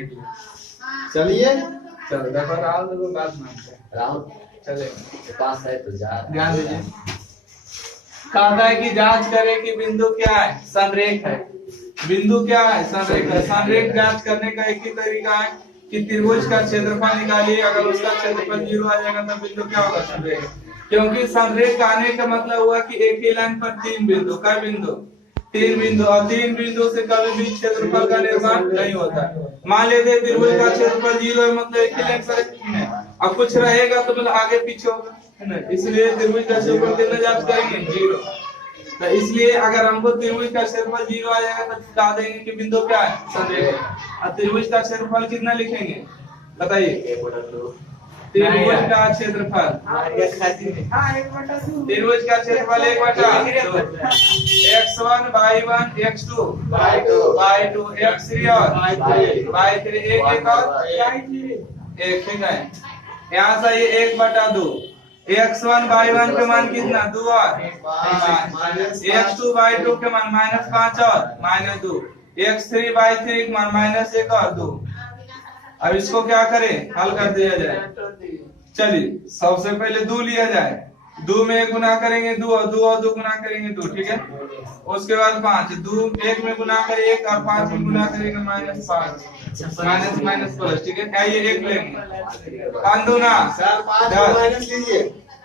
मानने के लिए। चलिए चलो देखो राहुल तो बात मानते हैं। राहुल चले पास है तो जा। ध्यान दीजिए, कहता है कि जांच करें कि बिंदु क्या है, संरेख है। बिंदु क्या है, संरेख है। संरेख जांच करने का एक ही तरीका है कि त्रिभुज का क्षेत्रफल निकालिए, अगर उसका क्षेत्रफल 0 आ जाएगा तो बिंदु क्या होगा, संरेख। क्योंकि संरेख आने का मतलब हुआ कि एक ही लाइन पर 3 बिंदु, कई बिंदु, 3 बिंदु, और 3 बिंदु से कभी भी क्षेत्रफल का निर्माण नहीं होता। मान लेते त्रिभुज का क्षेत्रफल 0 है, मतलब एक ही लाइन पर है, और कुछ रहेगा तो मतलब आगे पीछे होगा, है ना। इसलिए त्रिभुज का क्षेत्रफल कितना जांच करेंगे, 0। तो इसलिए अगर हमको त्रिभुज का क्षेत्रफल 0 आ जाएगा तो बता देंगे कि बिंदु क्या है, संरेख है। और त्रिभुज का क्षेत्रफल कितना लिखेंगे, बताइए। त्रिभुज का क्षेत्रफल, त्रिभुज का क्षेत्रफल 1/2 x1 y1 x2 y2 x3 और y3 एक और एक ठीक है। यहाँ से ये 1/2 x1 y1 के मान कितना, 2 और x2 y2 के मान -5 और -2 x3 y3 के मान -1 और 2। अब इसको क्या करें, हल कर दिया जाए। चलिए सबसे पहले 2 लिया जाए, 2 में गुना करेंगे 2 और 2 गुना करेंगे 2, ठीक है। उसके बाद 5, 2 1 में गुना करें 1 और 5 में गुना करेंगे -5, माइनस प्लस, ठीक है। आइए 1 लेंगे, अंदुना सर 5 माइनस लीजिए।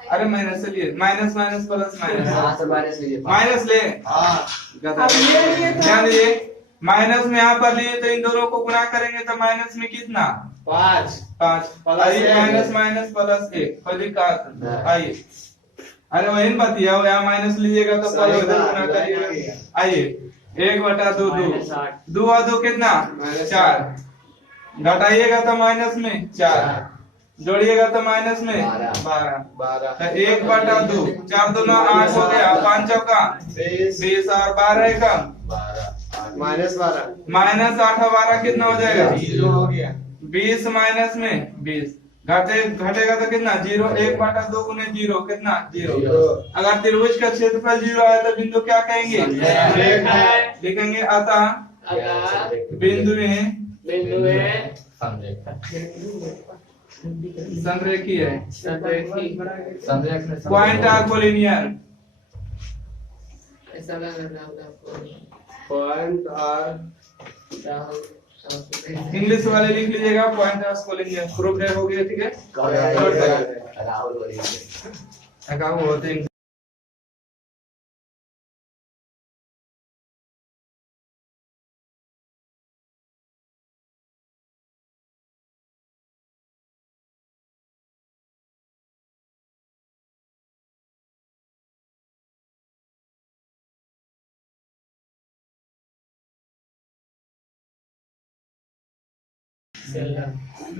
अरे माइनस से लिए, माइनस माइनस प्लस माइनस, हां सर माइनस लीजिए, माइनस ले। हां ध्यान दीजिए, माइनस में यहाँ पर लिए तो इन दोनों को गुना करेंगे तो माइनस में कितना, 5 आइए माइनस माइनस प्लस 1, कोई दिक्कत। आइए अरे वही बतिया, यहाँ माइनस लीजिएगा तो प्लस गुना करिएगा। आइए 1/2 2 और 2 कितना, 4, घटाइएगा तो माइनस में 4, जोड़िएगा तो माइनस में 12। 1/2, 4 दूना 8 हो गया, 5 चौका 20 और 12 का -8 और 12 कितना हो जाएगा, 0 हो गया। 20 माइनस में 20, घटेगा तो कितना 0, 1/2 गुने 0 कितना 0। अगर त्रिभुज का क्षेत्रफल 0 आया तो बिंदु क्या कहेंगे, लिखेंगे अतः बिंदु संरेखी है, point are collinear, point are English वाले लिख लीजिएगा, पॉइंट आर कोलिनियर। प्रूफ हो गया, ठीक है। राहुल होते हैं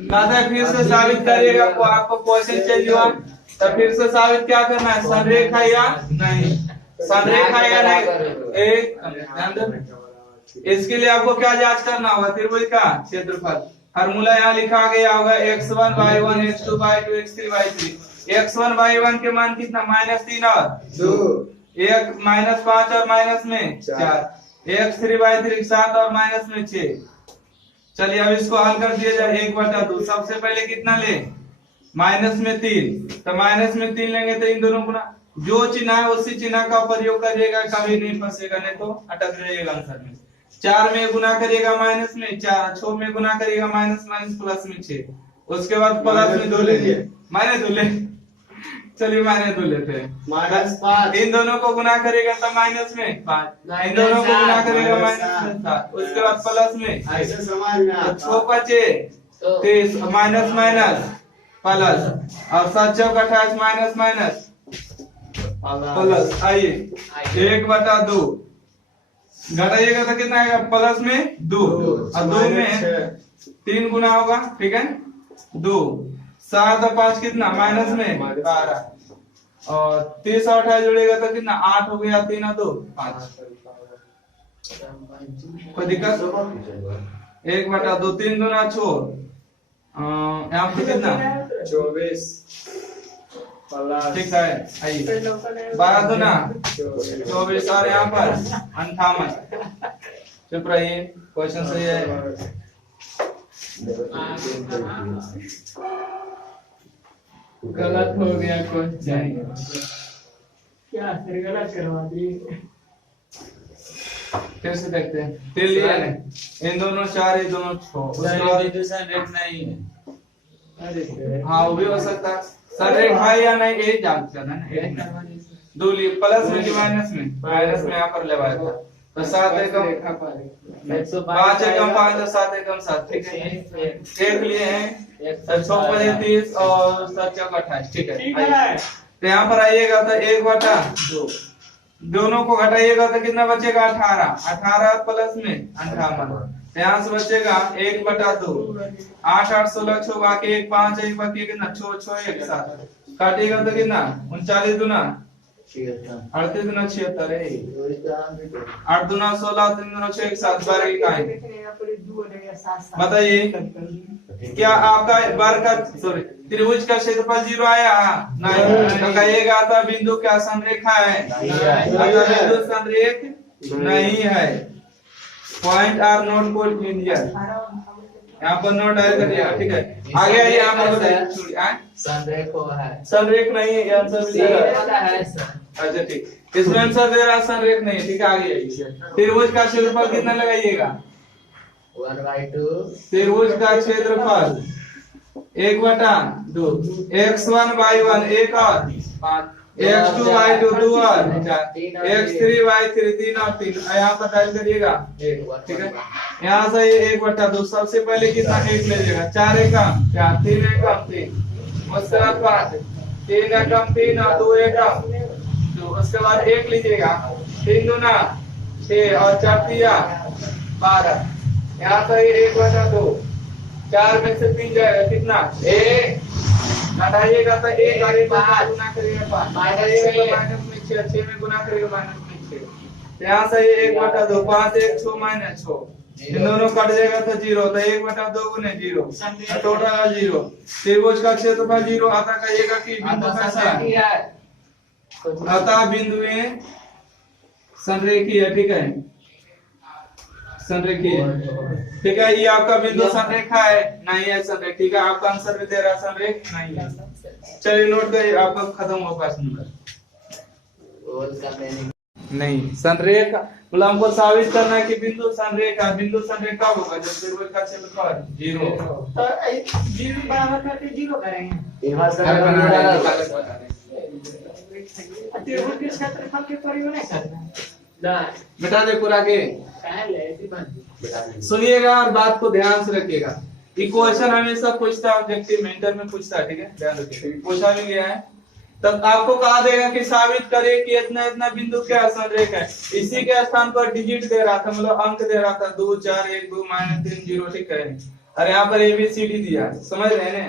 कहता है फिर से साबित करिएगा, आपको क्वेश्चन चाहिए हुआ तो फिर से साबित क्या करना है, संरेखा या नहीं, संरेखा या नहीं। एक ध्यान दो, इसके लिए आपको क्या जांच करना होगा, त्रिभुज का क्षेत्रफल। फार्मूला यहाँ लिखा गया होगा, x1 y1 x2 y2 x3 y3। x1 y1 के मान कितना, -3 और 2, एक -5 और माइनस में 4, x3 y3 7 और माइनस में 6। चलिए अब इसको हल कर दिया जाए, 1/2। सबसे पहले कितना ले, माइनस में 3, तो माइनस में 3 लेंगे तो इन दोनों गुना, जो चिन्ह है उसी चिन्ह का प्रयोग करिएगा, कभी नहीं फंसेगा, नहीं तो अटक जाइएगा आंसर में। 4 में गुना करिएगा माइनस में 4, 6 में गुना करिएगा माइनस माइनस प्लस में 6, उसके बाद प्लस में 2 लेंगे, मैंने 2 ले, चलिए मैंने 2 लेते हैं, -5, इन दोनों को गुना करेगा तो माइनस में 5, इन दोनों को गुना करेगा माइनस में 7, उसके बाद प्लस में, ऐसे समझ में आता। 6 बचे 30, माइनस माइनस प्लस, और 7 चौक 28 माइनस माइनस प्लस। आइए 1/2, घटाइएगा तो कितना आएगा, प्लस में 2 और 2 में 3 गुना होगा, ठीक है। 2 7 और 5 कितना, माइनस में 12, और 30 और 28 जोड़ेगा तो कितना, 8 हो गया, 3 और 2 5। कोई दिक्कत, 1/2, 3 गुना 6, यहाँ पे कितना 24 ठीक है। आइए 12 दूना 24 और यहाँ पर 58। चुप रहिए, क्वेश्चन सही है। गलत हो गया क्वेश्चन। क्या फिर गलत करवा दिए? फिर से देखते हैं। तिल लिया नहीं, इन दोनों 4, ये दोनों 6। उसके बाद बिंदु संरेख नहीं है। अरे हाँ वो भी हो सकता है। संरेख है या नहीं यही जांच करना है ना। यही दो लिए प्लस में कि माइनस में? माइनस में यहाँ पर लगाया था। तो 7 एकम 5 एकम 5 और 7 एकम 7, ठीक है। एक लिए हैं 6 बजे 30 और 7 चौक 28, ठीक है। ठीक है। तो यहाँ पर आइएगा तो 1/2, दोनों को घटाइएगा तो कितना बचेगा? 18। 18 प्लस में 58, यहाँ से बचेगा 1/2। 8 8 16 6 बाकी 1 5 1 बाकी कितना 6 6 1 7 काटेगा तो कितना 39 दूना 38 दूना 76 है। 8 दूना 16 3 दूना 6 1 7 12 की कहानी। बताइए क्या आपका बार का सॉरी त्रिभुज का क्षेत्रफल 0 आया? नहीं। तो कहिएगा था बिंदु क्या संरेखा है? अतः बिंदु संरेख नहीं है। पॉइंट आर नॉट कोड इंडियन, यहाँ पर नोट डायल करिएगा, ठीक है। आगे आइए, यहाँ पर बताइए। संरेख है। संरेख नहीं है, ये आंसर भी दे रहा है। अच्छा ठीक, इसमें आंसर दे रहा है संरेख नहीं है, ठीक है। आगे आइए, त्रिभुज का क्षेत्रफल कितना लगाइएगा? 1/2। त्रिभुज का क्षेत्रफल 1/2, x1/1 1 और 5, x2/2 2 और 4, x3/3 3 और 3। यहाँ पर डायल करिएगा 1, ठीक है। यहाँ से ये 1/2 सबसे पहले कितना 1 ले जाएगा, 4 एकम 4, 3 एकम 3, उसके बाद 5, 3 एकम 3 और 2 एकम 2, उसके बाद 1 लीजिएगा, 3 दूना 6 और 4 तिया 12। यहाँ से 1/2, 4 में से 3 जाएगा कितना 1, घटाइएगा तो 1 और 1 गुना करिएगा 5, माइनस में 6, 6 में गुना करिएगा माइनस में 6। यहाँ से 1/2, 5 1 6 माइनस 6, इन दोनों कट जाएगा तो 0, तो 1/2 गुने 0, टोटल 0। त्रिभुज का क्षेत्रफल 0 आता। कहिएगा कि बिंदु कैसा है? अतः बिंदुएं संरेखीय है, ठीक है। संरेखीय, ठीक है। ये आपका बिंदु संरेखा है नहीं है? संरेख, ठीक है। आपका आंसर भी दे रहा है संरेख नहीं है। चलिए नोट करिए, आपका खत्म हुआ प्रश्न नंबर। नहीं, संरेख मतलब हमको साबित करना है कि बिंदु संरेख है। बिंदु संरेख कब होगा? जब त्रिभुज का क्षेत्रफल 0 तो 0 बराबर करके 0 करेंगे। त्रिभुज के क्षेत्रफल के प्रयोग नहीं करना है। बेटा दे पूरा के सुनिएगा और बात को ध्यान से रखिएगा। ये क्वेश्चन हमेशा पूछता है, ऑब्जेक्टिव में इंटर में पूछता है, ठीक है। ध्यान रखिएगा, पूछा भी गया है। तब आपको कहा देगा कि साबित करे कि इतना इतना बिंदु क्या संरेख है। इसी के स्थान पर डिजिट दे रहा था, मतलब अंक दे रहा था 2 4 1 2 -3 0, ठीक है। और यहाँ पर ABCD दिया, समझ रहे हैं ना।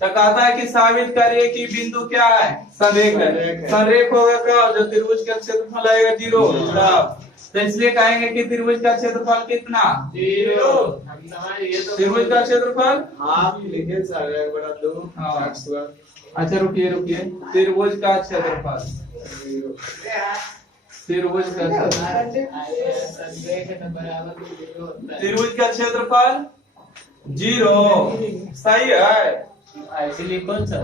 तो कहता है कि साबित करिए कि बिंदु क्या है? संरेख है। संरेख होगा क्या? जो त्रिभुज का क्षेत्रफल आएगा 0, तो इसलिए कहेंगे कि त्रिभुज का क्षेत्रफल कितना 0। त्रिभुज का क्षेत्रफल आप लिखे 1/2। हाँ। अच्छा रुकिए रुकिए, त्रिभुज का क्षेत्रफल, त्रिभुज का त्रिभुज का क्षेत्रफल 0, सही है। इसलिए कौन सा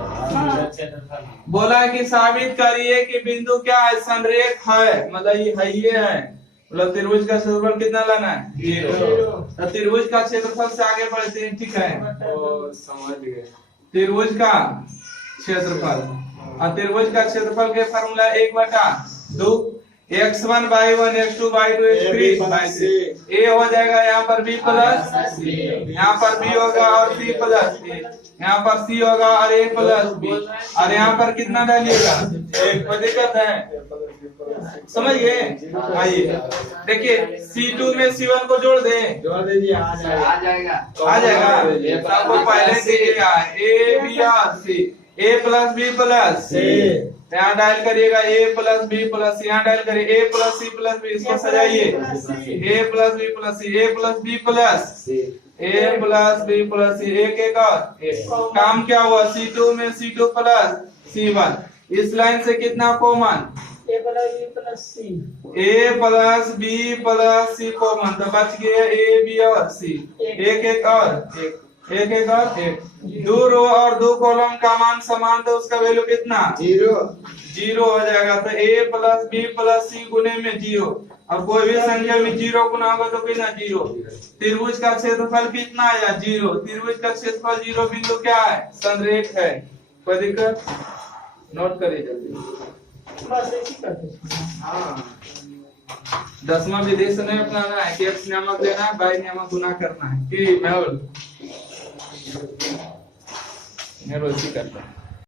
क्षेत्रफल बोला है कि साबित करिए कि बिंदु क्या है? संरेख है, मतलब ये है। मतलब त्रिभुज का क्षेत्रफल कितना लाना है? 0। तो त्रिभुज का क्षेत्रफल से आगे बढ़ते हैं, ठीक है। समझ गए। त्रिभुज का क्षेत्रफल, और त्रिभुज का क्षेत्रफल के फार्मूला 1/2, x1/1 x2/2 x3/3। ए हो जाएगा यहाँ पर b प्लस c, यहाँ पर b होगा और c प्लस a, यहाँ पर c होगा और a प्लस b, और यहाँ पर कितना डालिएगा? 1। कोई दिक्कत है? समझ गए? आइए देखिए, C2 में C1 को जोड़ दीजिए, आ जाएगा। आ जाएगा। आपको पहले दिखेगा A B और C, A plus B plus C। यहाँ डायल करिएगा A plus B plus C, यहाँ डायल करिए A plus C plus B। इसको सजाइए A plus B plus C, A plus B plus A plus B plus C। एक और काम क्या हुआ? C2 में C2 प्लस C1। इस लाइन से कितना common? A plus B plus C। A plus B plus C common, तो बच गया A B और C। एक और एक एक और एक, दो रो और दो कॉलम का मान समान तो उसका वैल्यू कितना? 0 जीरो हो जाएगा। तो a प्लस बी प्लस सी गुने में 0, और कोई भी संख्या में 0 गुना होगा तो कितना? 0। त्रिभुज का क्षेत्रफल कितना आया? 0। त्रिभुज का क्षेत्रफल 0 बिंदु क्या है? संरेख है। कोई दिक्कत? नोट करिए जल्दी। बस ऐसी करते हैं। हाँ, 10वां विधि से नहीं अपनाना है कि x नियामक लेना है, y नियामक गुना करना है कि मैं इसी करता हूँ।